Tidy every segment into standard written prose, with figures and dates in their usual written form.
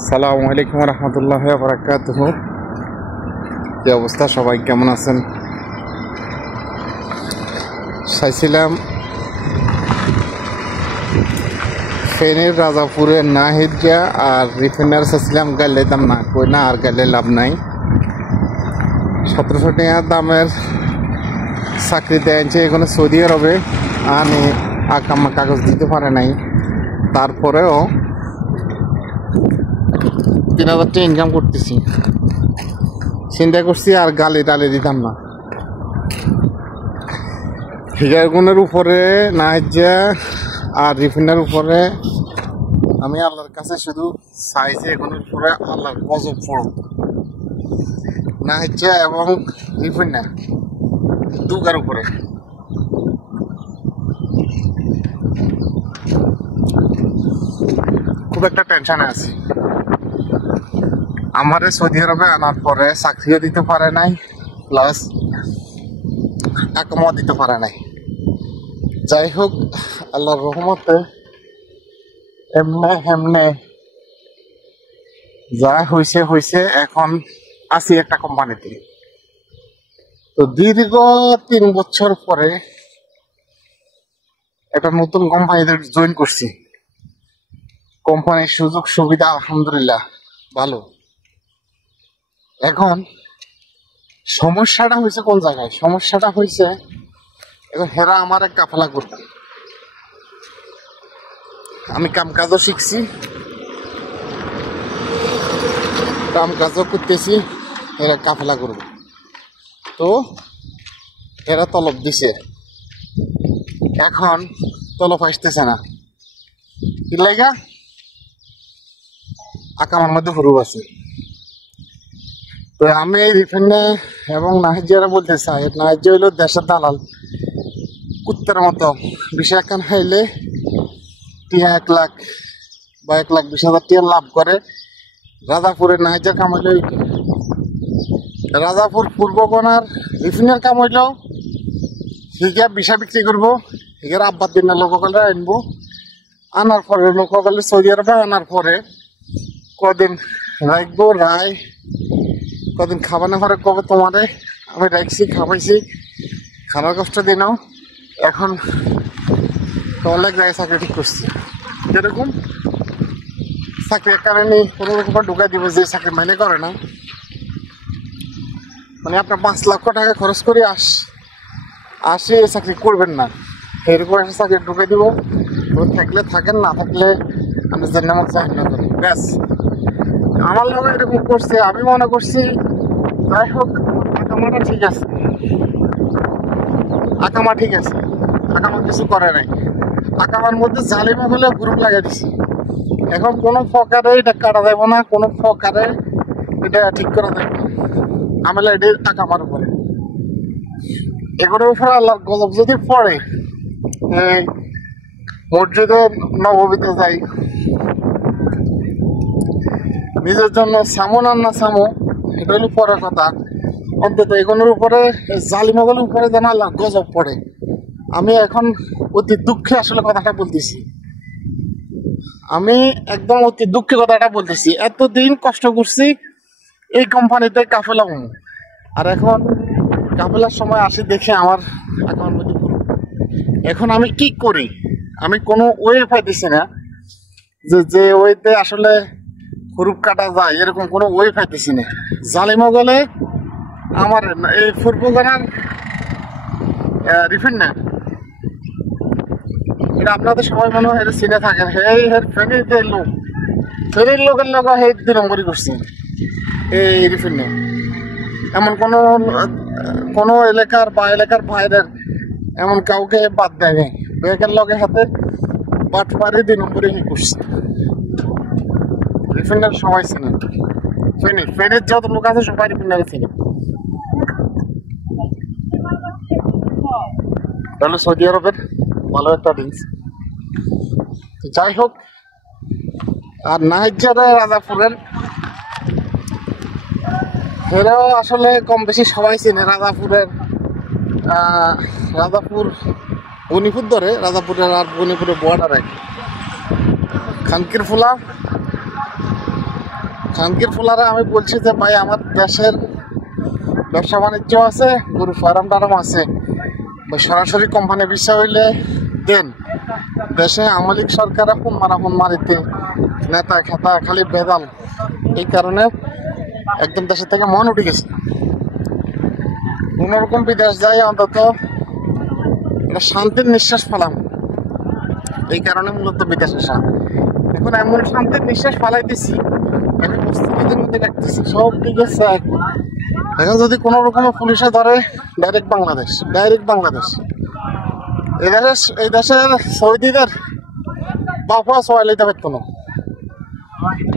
আসসালামু আলাইকুম রহমতুল্লাহ বারাকাতুহু। কি অবস্থা, সবাই কেমন আছেন? চাইছিলাম ফেনের রাজাপুরের না হিজা আর রিফিনার চাইছিলাম গাইলে দাম না কই না, আর গাইলে লাভ নাই। 1700 টাকা দামের চাকরি দেয়ছে এখানে সৌদি আরবে, আমি আকামা কাগজ দিতে পারে নাই। তারপরেও 3000 টাকা ইনকাম করতেছি, চিন্তা করছি আর গালি টালি দিতাম না। হিগার গুণের উপরে না যা আর রিফিনার উপরে আমি আল্লাহর কাছে শুধু চাইছি এগুলোর উপরে আল্লাহর গজব পড়ুক। না যা এবং রিফিনা দুগার উপরে খুব একটা টেনশনে আছি। আমারে সৌদি আরবে আনার পরে চাকরিও দিতে পারে নাই, প্লাস আকামও দিতে পারে নাই। যাই হোক, আল্লাহর রহমতে এমনে হেমনে যা হয়েছে হয়েছে। এখন আছি একটা কোম্পানিতে, তো দীর্ঘ 3 বছর পরে একটা নতুন কোম্পানিতে জয়েন করছি। কোম্পানির সুযোগ সুবিধা আলহামদুলিল্লাহ ভালো। এখন সমস্যাটা হয়েছে কোন জায়গায়? সমস্যাটা হয়েছে এখন হেরা আমার এক কাফেলা করবে। আমি কাম কাজও শিখছি, কাম কাজও করতেছি, এরা কাফেলা করবে। তো এরা তলব দিছে, এখন তলব আসতেছে না। কি লাগা? আকামার মধ্যে হুরুপ আছে। তো আমি এই রিফেন্ডে এবং নাহিজিয়ারা বলতে চাই, নাহিজিয়া হইল দেশের দালাল, কুত্তার মতো। 20 খান খাইলে টিয়া 1 লাখ বা 1,20,000 টিয়া লাভ করে। রাজাপুরে নাহিজিয়ার কাম হইল, রাজাপুর পূর্বকোণার রিফিনের কাম হইল হিগা বিষা বিক্রি করবো, হিগার আব্বার দিন লোককালে আনবো। আনার পরে লোককালে সৌদি আরবে আনার পরে কদিন রাখবো, রায় কদিন খাবার না পারে কবে তোমারে আমি রাখছি, খাওয়াইছি, খাবার কষ্ট দিনাও। এখন অনেক জায়গায় চাকরি ঠিক করছি। যেরকম চাকরি কারণে কোনো রকম ঢুকাই দিব, যে চাকরি মানে করে না, মানে আপনার 5 লক্ষ টাকা খরচ করে আসে এই চাকরি করবেন না, এরকম একটা চাকরি ঢুকে দিব। থাকলে থাকেন, না থাকলে আমি জান্নাত জাহান্নাম করি, ব্যাস। আমার লোক এরকম করছে, আমি মনে করছি যাই হোক আকামাটা ঠিক আছে, আকামা ঠিক আছে, আকামা কিছু করে নাই। আকামার মধ্যে জালিমা হলে গ্রুপ লাগিয়ে দিছি। এখন কোনো প্রকারে এটা কাটা যাবে না, কোনো প্রকারে এটা ঠিক করা যাবে না। আমেলা এটি আকামার উপরে, এগুলোর উপরে আল্লাহর গজব যদি পড়ে। মসজিদে নববীতে যাই, নিজের জন্য সামো আর না সামো এটা হলো পরের কথা। অন্তত এগুলোর উপরে জালিমাগুলোর উপরে যেন আল্লাহ গজব পড়ে। আমি এখন অতি দুঃখে আসলে কথাটা বলতেছি, আমি একদম অতি দুঃখে কথাটা বলতেছি। এতদিন কষ্ট করছি এই কোম্পানিতে কাফেলা, আর এখন কাফেলার সময় আসি দেখে আমার এখন এখন আমি কি করি? আমি কোনো ওয়ে পাইতেছি না যে ওয়েতে আসলে হুরুপ কাটা যায়, এরকম কোনো ওয়ে পাইতেছি না। জালিমা গলে আমার এই পূর্বগানার রিফিন না, এটা আপনাদের সবাই মনে হয় চিনে থাকেন। ফেনীর লোক, ফেনীর লোকের লোক হে 2 নম্বরই করছে এই রিফিন না। এমন কোনো এলাকার বা এলাকার বাইরের এমন কাউকে বাদ দেয় নাই। ব্যাগের লগে হাতে বাট পারি 2 নম্বরে হি করছে। রিফিনার সবাই চিনেন, ফেনীর যত লোক আছে সবাই রিফিনারে চিনে। তাহলে সৌদি আরবের ভালো একটা জিনিস। যাই হোক, আর নাহিজারে রাজাপুরের এরাও আসলে কম বেশি সবাই চিনে। রাজাপুর বনিপুর ধরে, রাজাপুরের আর বনিপুরের বর্ডারে খানকির ফুলা খানকির ফুলারা আমি বলছি যে ভাই আমার দেশের ব্যবসা বাণিজ্য আছে, গরু ফার্ম টার্ম আছে, সরাসরি কোম্পানি বিষয় হইলে দেন। দেশে আওয়ামী লীগ সরকার ফোন মারিতে নেতা খেতা খালি বেদাল, এই কারণে একদম দেশের থেকে মন উঠে গেছে। কোনোরকম বিদেশ যায় অন্তত এটা শান্তির নিঃশ্বাস ফেলাম, এই কারণে মূলত বিদেশ আসা। এখন এমন শান্তির নিঃশ্বাস ফালাইতেছি, আমি পরিস্থিতির মধ্যে দেখতেছি সব দিকে চেক। এখন যদি কোনো রকমের পুলিশে ধরে ডাইরেক্ট বাংলাদেশ। এই দেশের সৌদিদের বাপা সবাই লইতে পারতো না।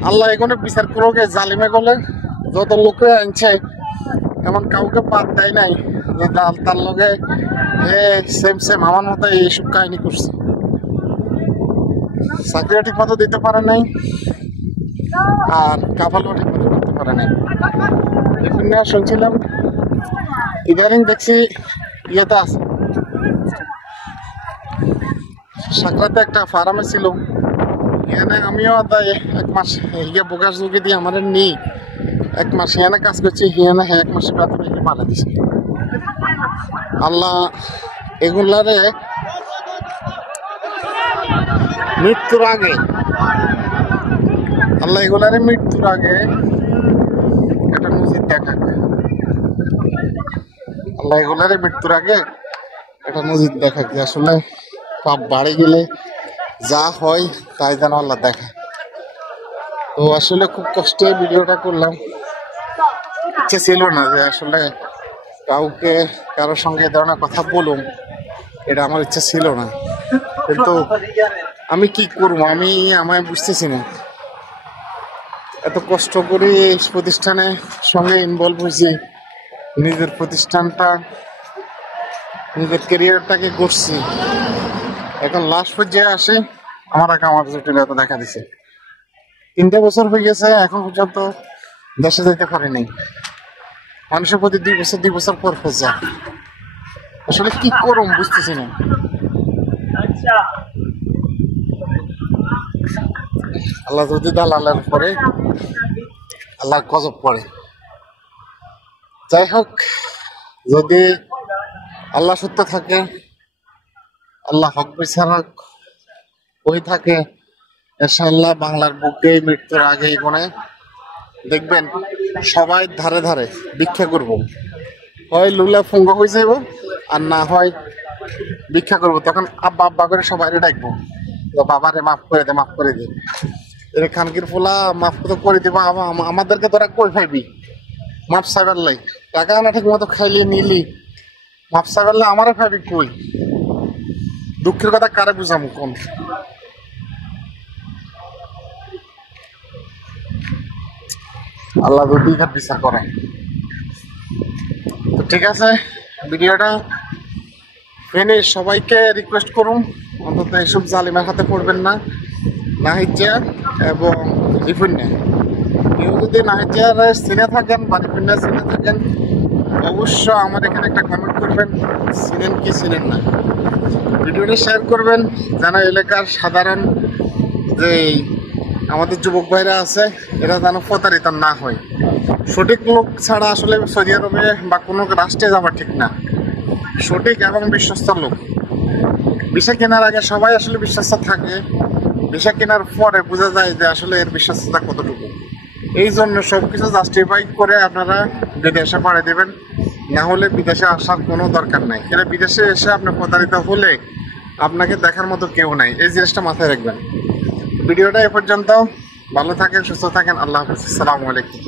আল্লাহ এখানে বিচার করুক, জালিমে গলে যত লোকে আনছে এমন কাউকে বাদ দেয় নাই যে তার লগে সেম আমার মতো এইসব কাহিনী করছে। চাকরিও ঠিক মতো দিতে পারে নাই, আর কাফালও ঠিক মতো করতে পারে নাই। এখানে শুনছিলাম ইদানিং দেখছি ইয়েতে আছে, সাকরাতে একটা ফার্মে ছিল, এখানে আমিও এক মাস ইয়ে বোকাস যোগে দিয়ে আমার নেই, এক মাস এখানে কাজ করছি, এখানে 1 মাসের বেতন এখানে মারা দিছে। আল্লাহ এগুলারে মৃত্যুর আগে একটা নজির দেখাক। যে আসলে পাপ বাড়ি গেলে যা হয় তাই যেন আল্লাহ দেখা। তো আসলে খুব কষ্টে ভিডিওটা করলাম, ইচ্ছে ছিল না যে আসলে কারোর সঙ্গে এ ধরনের কথা বলুম, এটা আমার ইচ্ছা ছিল না, কিন্তু আমি কি করবো আমায় বুঝতেছি না। এত কষ্ট করে এই প্রতিষ্ঠানের সঙ্গে ইনভলভ হয়েছি, নিজের প্রতিষ্ঠানটা নিজের ক্যারিয়ারটাকে করছি, এখন লাস্ট পর্যায়ে আসে আমার জটিলতা দেখা দিছে। 3 বছর হয়ে গেছে, এখন পর্যন্ত দেশে যেতে পারি নাই। মানুষের প্রতি 2 বছর পর খোঁজা, আসলে কি করুম বুঝতেছি না। আল্লাহ যদি দালালের পরে আল্লাহর গজব পড়ে। যাই হোক, যদি আল্লাহ সত্য থাকে, আল্লাহ হক বিচারক হয়ে থাকে, ইনশাআল্লাহ বাংলার বুকে মৃত্যুর আগেই কোনে দেখবেন সবাই ধারে ধারে ভিক্ষা করব, হয় লুলা ফুঙ্গ হয়ে যাব, আর না হয় ভিক্ষা করব। তখন আব্বা করে সবাই ডাকবো, বাবারে মাফ করে দে। এর খানকির ফুলা মাফ করে দিবা, আমাদেরকে তোরা কই খাইবি মাফ চাইবার লাই? টাকা না ঠিক মতো খাইলি নিলি, মাফ চাইবার লাই আমারে খাইবি কই? দুঃখের কথা কারে বুঝামু কোন? আল্লাহ যদি বিচার করে। তো ঠিক আছে, ভিডিওটা ফিনিশ। সবাইকে রিকোয়েস্ট করুন অন্তত এইসব জালিমের হাতে পড়বেন না। নাহিজা এবং রিফুন্যা, কেউ যদি নাহিজার চিনে থাকেন বা রিফুন্যা চিনে থাকেন, অবশ্য আমার এখানে একটা কমেন্ট করবেন, চিনেন কি চিনেন না। ভিডিওটা শেয়ার করবেন যেন এলাকার সাধারণ যে আমাদের যুবক ভাইরা আছে এরা যেন প্রতারিত না হয়। সঠিক লোক ছাড়া আসলে সৌদি আরবে বা কোনো রাষ্ট্রে যাওয়া ঠিক না। সঠিক এবং বিশ্বস্ত লোক, ভিসা কেনার আগে সবাই আসলে বিশ্বস্ত থাকে, ভিসা কেনার পরে বোঝা যায় যে আসলে এর বিশ্বস্ততা কতটুকু। এই জন্য সবকিছু জাস্টিফাই করে আপনারা বিদেশে পাঠিয়ে দেবেন, না হলে বিদেশে আসার কোনো দরকার নাই। এটা বিদেশে এসে আপনি প্রতারিত হলে আপনাকে দেখার মতো কেউ নাই, এই জিনিসটা মাথায় রাখবেন। ভিডিওটা এ পর্যন্ত, ভালো থাকেন, সুস্থ থাকেন, আল্লাহ হাফেজ, আসসালামু আলাইকুম।